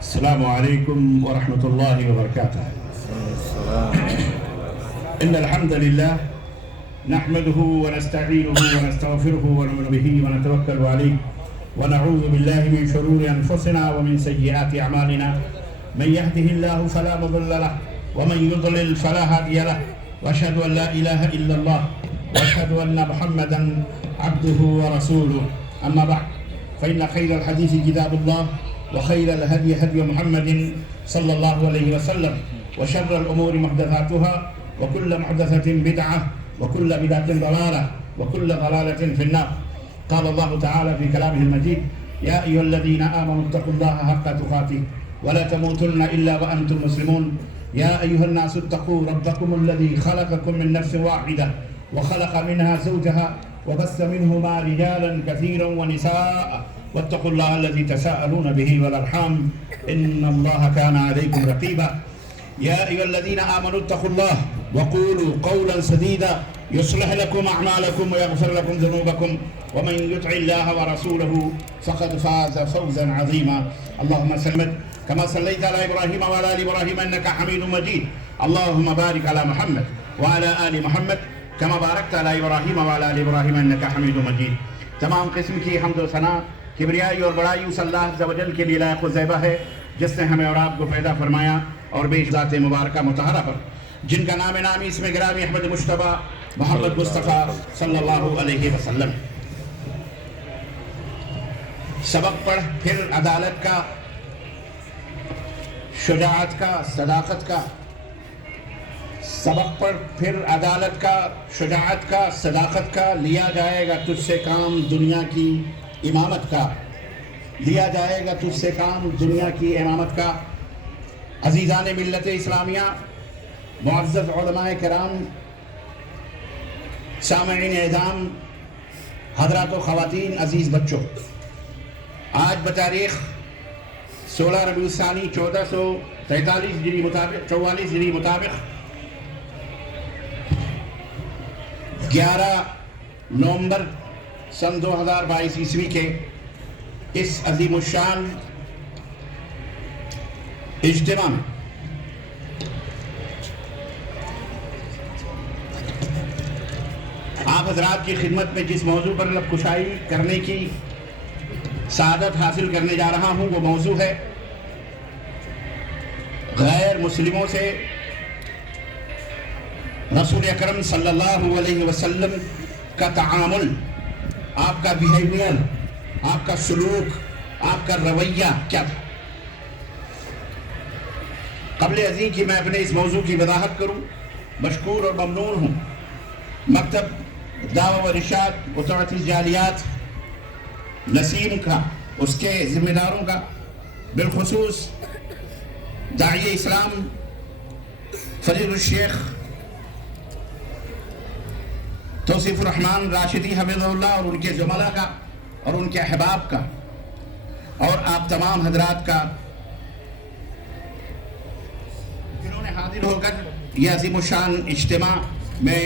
السلام عليكم ورحمة الله وبركاته. إن الحمد لله نحمده ونستعينه ونستغفره ونؤمن به ونتوكل عليه ونعوذ بالله من شرور أنفسنا ومن سيئات أعمالنا. من يهده الله فلا مضل له ومن يضلل فلا هادي له، وأشهد أن لا إله إلا الله وأشهد أن محمدا عبده ورسوله. أما بعد، فإن خير الحديث كتاب الله وخير الهدي هدي محمد صلى الله عليه وسلم، وشر الأمور محدثاتها وكل محدثة بدعة وكل بدعة ضلالة وكل ضلالة في النار. قال الله تعالى في كلامه المجيد: يا أيها الذين آمنوا اتقوا الله حق تقاته ولا تموتن إلا وأنتم مسلمون. يا أيها الناس اتقوا ربكم الذي خلقكم من نفس واحدة وخلق منها زوجها وبث منهما رجالا كثيرا ونساء، واتقوا الله الذي تساءلون به والأرحام إن الله كان عليكم رقيبا. يا أيها الذين آمنوا اتقوا الله وقولوا قولا سديدا يصلح لكم أعمالكم ويغفر لكم ذنوبكم، ومن يطع الله ورسوله فقد فاز فوزا عظيما. اللهم صل كما صليت على إبراهيم وعلى آل إبراهيم إنك حميد مجيد. اللهم بارك على محمد وعلى آل محمد كما باركت على إبراهيم وعلى آل إبراهيم إنك حميد مجيد. تمام قسم کی حمد و ثنا، کبریائی اور بڑائی اس اللہ عز و جل کے لیے لائق و زیبہ ہے جس نے ہمیں اور آپ کو پیدا فرمایا اور بیش ذات مبارکہ مطہرہ پر، جن کا نام نامی اسم گرامی احمد مجتبیٰ محمد مصطفیٰ صلی اللہ علیہ وسلم. سبق پڑھ پھر عدالت کا، شجاعت کا، صداقت کا. سبق پڑھ پھر عدالت کا، شجاعت کا، صداقت کا. لیا جائے گا تجھ سے کام دنیا کی امامت کا، لیا جائے گا تجھ سے کام دنیا کی امامت کا. عزیزان ملت اسلامیہ، معزز علماء کرام، سامعین اعظام، حضرات و خواتین، عزیز بچوں، آج بتاریخ 16 ربیع الثانی 1443 ہجری مطابق 44 ہجری مطابق 11 نومبر سن 2022 عیسوی کے اس عظیم الشان اجتماع میں آپ حضرات کی خدمت میں جس موضوع پر لب کشائی کرنے کی سعادت حاصل کرنے جا رہا ہوں وہ موضوع ہے غیر مسلموں سے رسول اکرم صلی اللہ علیہ وسلم کا تعامل، آپ کا بیہیویئر، آپ کا سلوک، آپ کا رویہ کیا تھا. قبل ازیں کہ میں اپنے اس موضوع کی وضاحت کروں، مشکور اور ممنون ہوں مکتب دعوت و ارشاد وتوعیت الجالیات نسیم کا، اس کے ذمہ داروں کا، بالخصوص داعی اسلام فضیلۃ الشیخ توصیف الرحمن راشدی حفظہ اللہ اور ان کے زملاء کا اور ان کے احباب کا اور آپ تمام حضرات کا، جنہوں نے حاضر ہو کر یہ عظیم الشان اجتماع میں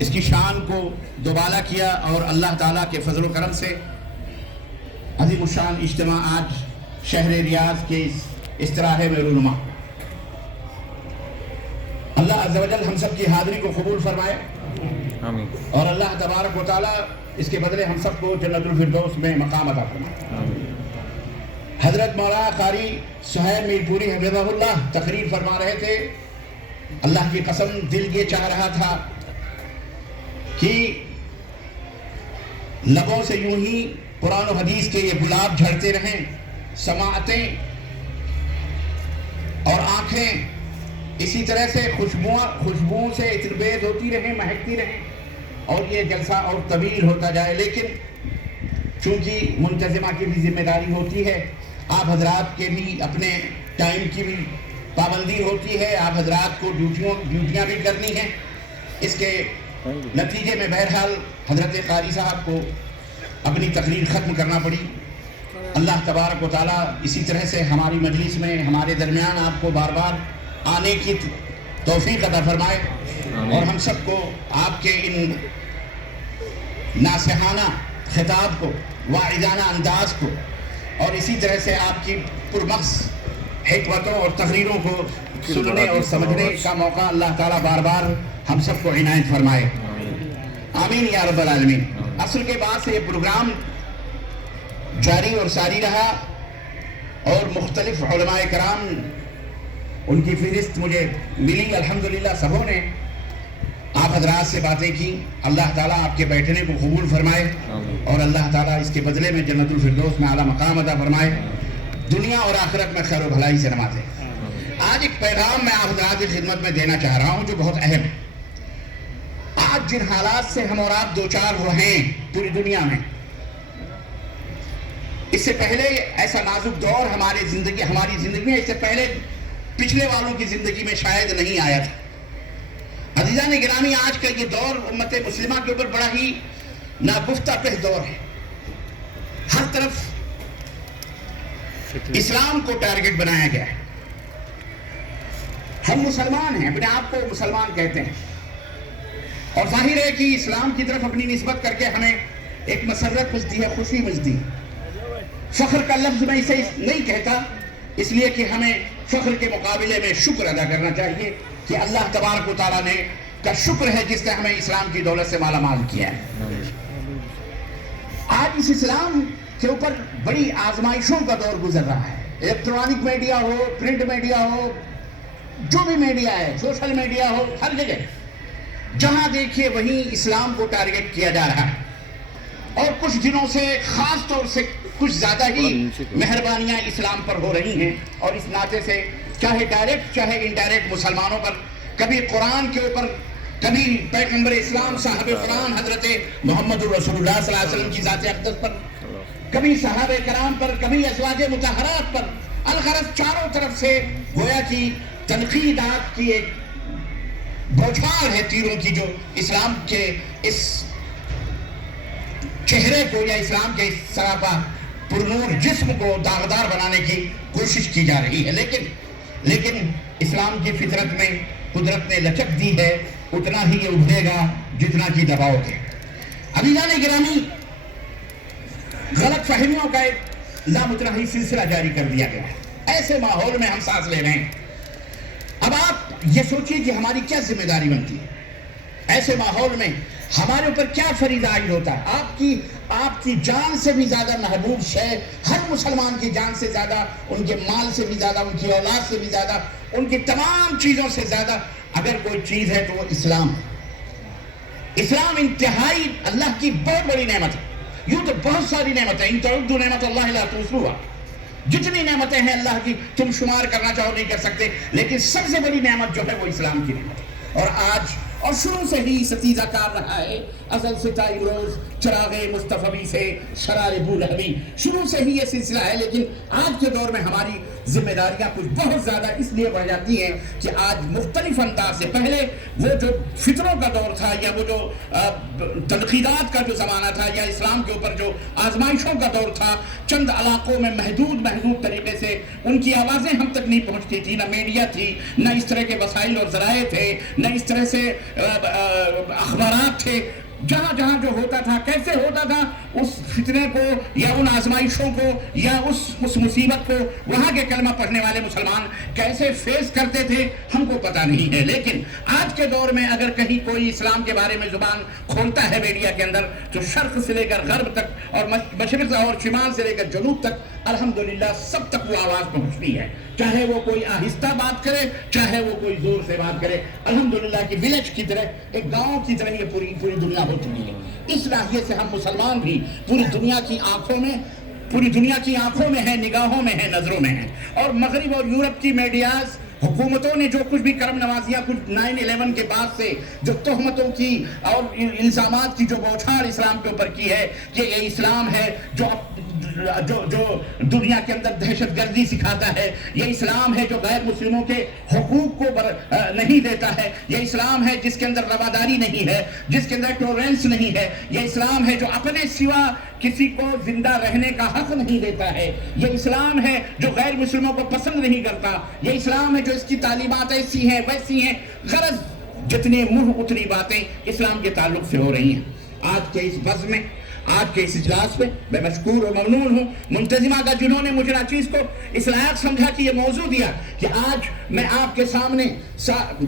اس کی شان کو دوبالا کیا اور اللہ تعالیٰ کے فضل و کرم سے عظیم الشان اجتماع آج شہر ریاض کے اس طرح میں رونما. اللہ عز و جل ہم سب کی حاضری کو قبول فرمائے آمین، اور اللہ تبارک و تعالیٰ اس کے بدلے ہم سب کو جنت الفردوس میں مقام عطا فرمائے. حضرت مولانا قاری سہیل میر پوری حفظہ اللہ تقریر فرما رہے تھے. اللہ کی قسم دل یہ چاہ رہا تھا کہ لبوں سے یوں ہی قرآن و حدیث کے یہ گلاب جھڑتے رہیں، سماعتیں اور آنکھیں اسی طرح سے خوشبوؤں سے اتربیز ہوتی رہیں، مہکتی رہیں اور یہ جلسہ اور طویل ہوتا جائے. لیکن چونکہ منتظمہ کی بھی ذمہ داری ہوتی ہے، آپ حضرات کے بھی اپنے ٹائم کی بھی پابندی ہوتی ہے، آپ حضرات کو ڈیوٹیاں بھی کرنی ہیں. اس کے نتیجے میں بہرحال حضرت قاری صاحب کو اپنی تقریر ختم کرنا پڑی. اللہ تبارک و تعالیٰ اسی طرح سے ہماری مجلس میں ہمارے درمیان آپ کو بار بار آنے کی توفیق عطا فرمائے اور ہم سب کو آپ کے ان ناصحانہ خطاب کو واعظانہ انداز کو اور اسی طرح سے آپ کی پرمغز حکمتوں اور تقریروں کو سننے اور سمجھنے کا موقع اللہ تعالیٰ بار بار ہم سب کو عنایت فرمائے، آمین یا رب العالمین۔ عصر کے بعد سے یہ پروگرام جاری اور ساری رہا اور مختلف علماء کرام، ان کی فہرست مجھے ملی الحمدللہ، سبوں نے آپ حضرات سے باتیں کی۔ اللہ تعالیٰ آپ کے بیٹھنے کو قبول فرمائے اور اللہ تعالیٰ اس کے بدلے میں جنت الفردوس میں اعلیٰ مقام عطا فرمائے، دنیا اور آخرت میں خیر و بھلائی سے نوازے۔ آج ایک پیغام میں آپ حضرات کی خدمت میں دینا چاہ رہا ہوں جو بہت اہم ہے۔ آج جن حالات سے ہم اور آپ دوچار ہوئے ہیں پوری دنیا میں، اس سے پہلے ایسا نازک دور ہماری زندگی میں اس سے پہلے پچھلے والوں کی زندگی میں شاید نہیں آیا تھا۔ عزیزان گرامی، آج کا یہ دور امت مسلمہ کے اوپر بڑا ہی ناگفتہ پہ دور ہے۔ ہر طرف اسلام کو ٹارگٹ بنایا گیا ہے۔ ہم مسلمان ہیں، اپنے آپ کو مسلمان کہتے ہیں، اور ظاہر ہے کہ اسلام کی طرف اپنی نسبت کر کے ہمیں ایک مسرت ملتی ہے، خوشی ملتی ہے۔ فخر کا لفظ میں اسے نہیں کہتا، اس لیے کہ ہمیں فخر کے مقابلے میں شکر ادا کرنا چاہیے کہ اللہ تبارک و تعالیٰ نے کا شکر ہے جس نے ہمیں اسلام کی دولت سے مالا مال کیا ہے۔ آج اس اسلام کے اوپر بڑی آزمائشوں کا دور گزر رہا ہے۔ الیکٹرانک میڈیا ہو، پرنٹ میڈیا ہو، جو بھی میڈیا ہے، سوشل میڈیا ہو، ہر جگہ جہاں دیکھیے وہیں اسلام کو ٹارگٹ کیا جا رہا ہے، اور کچھ دنوں سے خاص طور سے کچھ زیادہ ہی مہربانیاں اسلام پر ہو رہی ہیں، اور اس ناطے سے چاہے ڈائریکٹ چاہے انڈائریکٹ مسلمانوں پر، کبھی قرآن کے اوپر، کبھی پیغمبر اسلام صاحب قرآن حضرت محمد الرسول اللہ صلی اللہ علیہ وسلم کی ذات اقدس پر، کبھی صحابہ کرام پر، کبھی ازواج مطہرات پر، الغرض چاروں طرف سے گویا کی تنقیدات کی ایک بوچھار ہے تیروں کی، جو اسلام کے اس چہرے کو یا اسلام کے اس سراپا پرنور جسم کو داغدار بنانے کی کوشش کی جا رہی ہے۔ لیکن اسلام کی فطرت میں قدرت نے لچک دی ہے، اتنا ہی یہ ابھرے گا جتنا کی دباؤ ہے۔ عزیزان گرامی، غلط فہمیوں کا ایک لامتناہی سلسلہ جاری کر دیا گیا ہے۔ ایسے ماحول میں ہم سانس لے رہے ہیں۔ اب آپ یہ سوچیے کہ ہماری کیا ذمہ داری بنتی ہے، ایسے ماحول میں ہمارے اوپر کیا فریضہ عائد ہوتا ہے۔ آپ کی جان سے بھی زیادہ محبوب شے، ہر مسلمان کی جان سے زیادہ، ان کے مال سے بھی زیادہ، ان کی اولاد سے بھی زیادہ، ان کی تمام چیزوں سے زیادہ اگر کوئی چیز ہے تو وہ اسلام ہے۔ اسلام انتہائی اللہ کی بہت بڑی نعمت ہے۔ یوں تو بہت ساری نعمتیں، ان تعدوا نعمت اللہ لا تحصوها، جتنی نعمتیں ہیں اللہ کی تم شمار کرنا چاہو نہیں کر سکتے، لیکن سب سے بڑی نعمت جو ہے وہ اسلام کی نعمت ہے۔ اور آج اور شروع سے ہی ستیزہ کار رہا ہے، ازل سے تا امروز چراغ مصطفی سے شرار بولہبی، شروع سے ہی یہ سلسلہ ہے۔ لیکن آج کے دور میں ہماری ذمہ داریاں کچھ بہت زیادہ اس لیے بڑھ جاتی ہیں کہ آج مختلف انداز سے، پہلے وہ جو فطروں کا دور تھا یا وہ جو تنقیدات کا جو زمانہ تھا یا اسلام کے اوپر جو آزمائشوں کا دور تھا، چند علاقوں میں محدود طریقے سے ان کی آوازیں ہم تک نہیں پہنچتی تھی، نہ میڈیا تھی، نہ اس طرح کے وسائل اور ذرائع تھے، نہ اس طرح سے اخبارات تھے۔ جہاں جہاں جو ہوتا تھا، کیسے ہوتا تھا، اس فتنے کو یا ان آزمائشوں کو یا اس مصیبت کو وہاں کے کلمہ پڑھنے والے مسلمان کیسے فیس کرتے تھے، ہم کو پتہ نہیں ہے۔ لیکن آج کے دور میں اگر کہیں کوئی اسلام کے بارے میں زبان کھولتا ہے میڈیا کے اندر، تو شرق سے لے کر غرب تک اور مشرق اور شمال سے لے کر جنوب تک الحمدللہ سب تک وہ آواز پہنچتی ہے، چاہے وہ کوئی آہستہ بات کرے، چاہے وہ کوئی زور سے بات کرے۔ الحمدللہ کی ولیج کی طرح، ایک گاؤں کی طرح یہ پوری دنیا ہو چکی ہے۔ اس ناحیے سے ہم مسلمان بھی پوری دنیا کی آنکھوں میں ہیں، نگاہوں میں ہیں، نظروں میں ہیں۔ اور مغرب اور یورپ کی میڈیاز، حکومتوں نے جو کچھ بھی کرم نوازیاں کچھ 9/11 کے بعد سے جو تہمتوں کی اور الزامات کی جو بوچھار اسلام کے اوپر کی ہے کہ یہ اسلام ہے جو دنیا کے اندر دہشت گردی سکھاتا ہے، یہ اسلام ہے جو غیر مسلموں کے حقوق کو نہیں دیتا ہے، یہ اسلام ہے جس کے اندر رواداری نہیں ہے، جس کے اندر ٹولرنس نہیں ہے، یہ اسلام ہے جو اپنے سوا کسی کو زندہ رہنے کا حق نہیں دیتا ہے، یہ اسلام ہے جو غیر مسلموں کو پسند نہیں کرتا، یہ اسلام ہے جو اس کی تعلیمات ایسی ہیں ویسی ہیں۔ غرض جتنے منہ اتنی باتیں اسلام کے تعلق سے ہو رہی ہیں۔ آج کے اس بز میں آج کے اس اجلاس میں میں مشکور و ممنون ہوں منتظمہ کا، جنہوں نے مجھے ناچیز کو اس لائق سمجھا کہ یہ موضوع دیا کہ آج میں آپ کے سامنے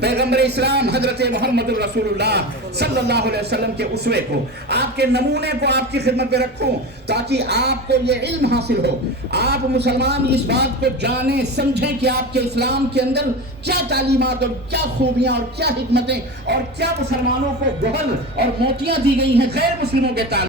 پیغمبر اسلام حضرت محمد رسول اللہ صلی اللہ علیہ وسلم کے اسوے کو، آپ کے نمونے کو آپ کی خدمت میں رکھوں تاکہ آپ کو یہ علم حاصل ہو، آپ مسلمان اس بات کو جانیں سمجھیں کہ آپ کے اسلام کے اندر کیا تعلیمات اور کیا خوبیاں اور کیا حکمتیں اور کیا مسلمانوں کو گوہر اور موتیاں دی گئی ہیں غیر مسلموں کے تعلق